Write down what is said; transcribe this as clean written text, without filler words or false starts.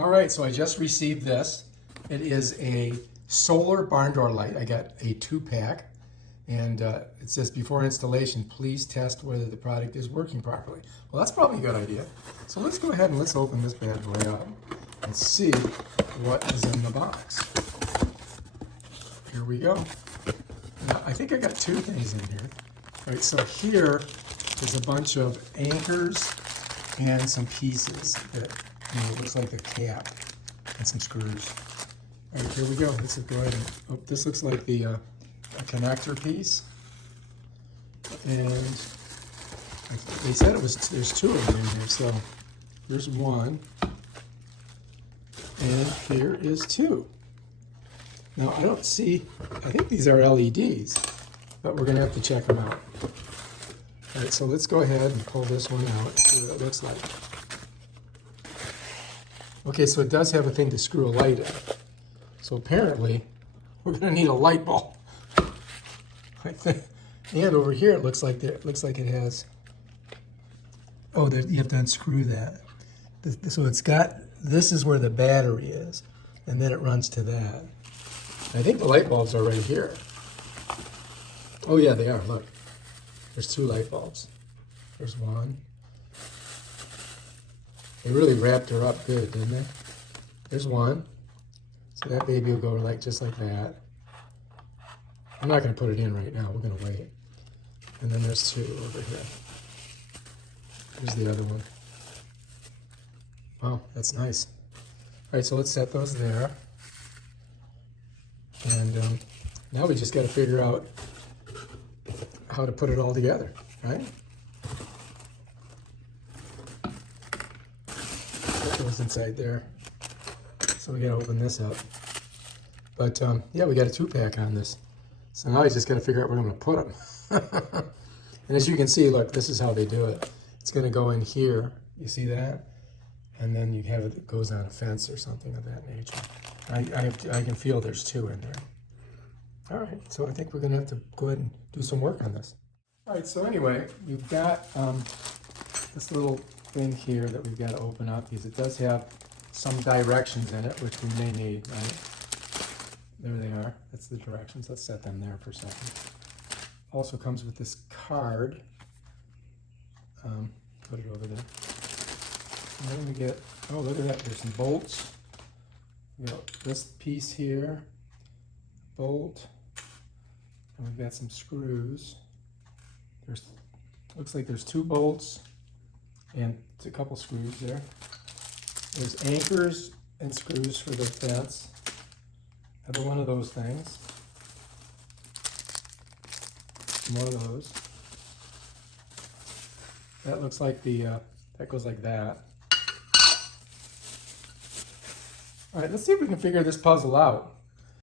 All right, so I just received this. It is a solar barn door light. I got a 2-pack, and it says before installation, please test whether the product is working properly. Well, that's probably a good idea. So let's go ahead and let's open this bad boy up and see what is in the box. Here we go. Now, I think I got 2 things in here. All right, so here is a bunch of anchors and some pieces that, you know, looks like a cap and some screws. All right, here we go. Let's go ahead and, oh, this looks like the a connector piece. And they said it was, there's 2 of them in here. So here's 1, and here is 2. Now I don't see, I think these are LEDs, but we're gonna have to check them out. All right, so let's go ahead and pull this one out and see what it looks like. Okay, so it does have a thing to screw a light in. So apparently, we're gonna need a light bulb. I think. And over here, it looks like it has. Oh, you have to unscrew that. So it's got. This is where the battery is, and then it runs to that. I think the light bulbs are right here. Oh yeah, they are. Look, there's 2 light bulbs. There's 1. They really wrapped her up good, didn't they? There's 1. So that baby will go like just like that. I'm not going to put it in right now. We're going to wait. And then there's 2 over here. Here's the other one. Wow, that's nice. All right, so let's set those there. And now we just got to figure out how to put it all together, right? That goes inside there. So we got to open this up. But yeah, we got a 2-pack on this. So now I just got to figure out where I'm going to put them. And as you can see, look, this is how they do it. It's going to go in here. You see that? And then you have it that goes on a fence or something of that nature. I can feel there's 2 in there. All right, so I think we're going to have to go ahead and do some work on this. All right, so anyway, we've got this little thing here that we've got to open up because it does have some directions in it, which we may need, right? There they are. That's the directions. Let's set them there for a second. Also comes with this card. Put it over there. And then we get, oh, look at that. There's some bolts. You know, this piece here, bolt, and we've got some screws. Looks like there's 2 bolts and a couple screws there. There's anchors and screws for the fence. Another one of those things. More of those. That looks like that goes like that. All right, let's see if we can figure this puzzle out.